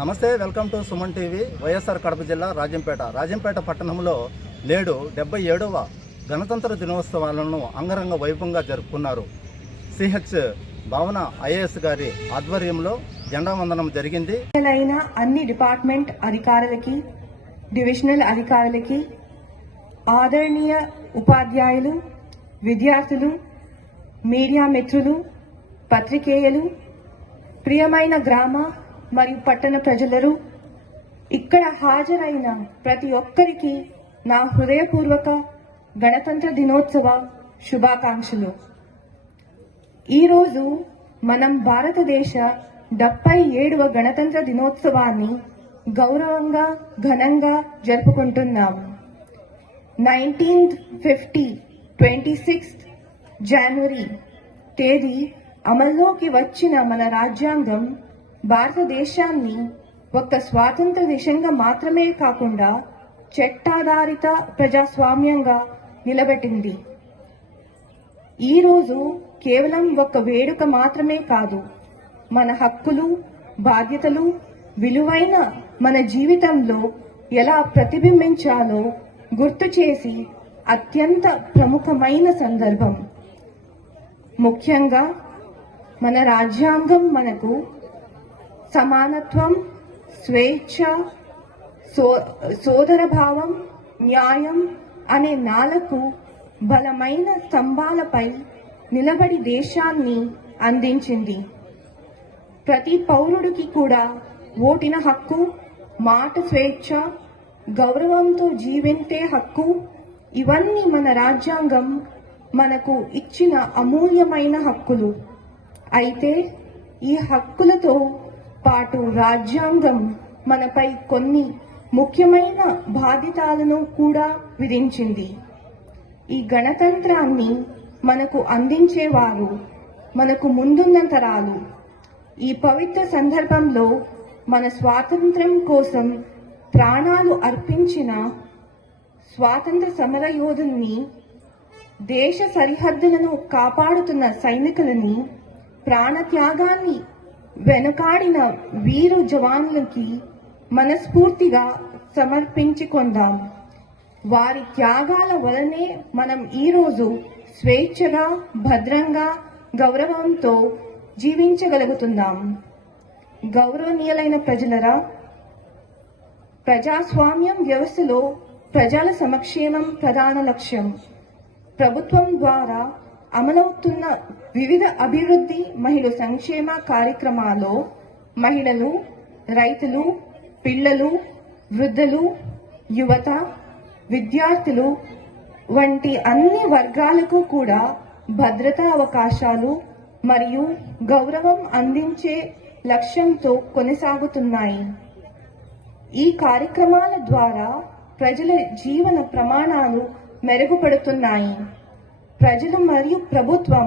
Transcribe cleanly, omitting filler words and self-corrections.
నమస్తే, welcome to Suman TV. YSR Kadapa జిల్లా రాజంపేట పట్టణంలో నేడు 77వ గణతంత్ర దినోత్సవాలను అంగరంగ వైభవంగా జరుపుకున్నారు. సిహెచ్ భావన ఐఏఎస్ గారి ఆధ్వర్యంలో జెండా వందనం జరిగింది. అన్ని డిపార్ట్మెంట్ అధికారులకి, డివిజనల్ అధికారులకి, ఆదరణీయ ఉపాధ్యాయులు, విద్యార్థులు, మీడియా మిత్రులు, పత్రికేయులు, ప్రియమైన గ్రామ మరియు పట్టణ ప్రజలరు, ఇక్కడ హాజరైన ప్రతి ఒక్కరికి నా హృదయపూర్వక గణతంత్ర దినోత్సవ శుభాకాంక్షలు. ఈరోజు మనం భారతదేశ 77వ గణతంత్ర దినోత్సవాన్ని గౌరవంగా ఘనంగా జరుపుకుంటున్నాం. 1950 26 జనవరి తేదీ అమల్లోకి వచ్చిన మన రాజ్యాంగం భారతదేశాన్ని ఒక స్వాతంత్ర దేశంగా మాత్రమే కాకుండా చట్టాధారిత ప్రజాస్వామ్యంగా నిలబెట్టింది. ఈరోజు కేవలం ఒక వేడుక మాత్రమే కాదు, మన హక్కులు, బాధ్యతలు, విలువైన మన జీవితంలో ఎలా ప్రతిబింబించాలో గుర్తు చేసి అత్యంత ప్రముఖమైన సందర్భం. ముఖ్యంగా మన రాజ్యాంగం మనకు సమానత్వం, స్వేచ్ఛ, సోదరభావం, న్యాయం అనే 4 బలమైన స్తంభాలపై నిలబడి దేశాన్ని అందించింది. ప్రతి పౌరుడికి కూడా ఓటిన హక్కు, మాట స్వేచ్ఛ, గౌరవంతో జీవించే హక్కు, ఇవన్నీ మన రాజ్యాంగం మనకు ఇచ్చిన అమూల్యమైన హక్కులు. అయితే ఈ హక్కులతో పాటు రాజ్యాంగం మనపై కొన్ని ముఖ్యమైన బాధ్యతలను కూడా విధించింది. ఈ గణతంత్రాన్ని మనకు అందించేవారు మనకు ముందున్న తరాలు. ఈ పవిత్ర సందర్భంలో మన స్వాతంత్ర్యం కోసం ప్రాణాలు అర్పించిన స్వాతంత్ర సమరయోధుల్ని, దేశ సరిహద్దులను కాపాడుతున్న సైనికులని, ప్రాణత్యాగాన్ని వెనుకాడిన వీరు జవాన్లకి మనస్ఫూర్తిగా సమర్పించుకుందాం. వారి త్యాగాల వలనే మనం ఈరోజు స్వేచ్ఛగా, భద్రంగా, గౌరవంతో జీవించగలుగుతున్నాం. గౌరవనీయులైన ప్రజలరా, ప్రజాస్వామ్యం వ్యవస్థలో ప్రజల సంక్షేమం ప్రధాన లక్ష్యం. ప్రభుత్వం ద్వారా అమలవుతున్న వివిధ అభివృద్ధి, మహిళా సంక్షేమ కార్యక్రమాల్లో మహిళలు, రైతులు, పిల్లలు, వృద్ధులు, యువత, విద్యార్థులు వంటి అన్ని వర్గాలకు కూడా భద్రతా అవకాశాలు మరియు గౌరవం అందించే లక్ష్యంతో కొనసాగుతున్నాయి. ఈ కార్యక్రమాల ద్వారా ప్రజల జీవన ప్రమాణాలు మెరుగుపడుతున్నాయి. ప్రజలు మరియు ప్రభుత్వం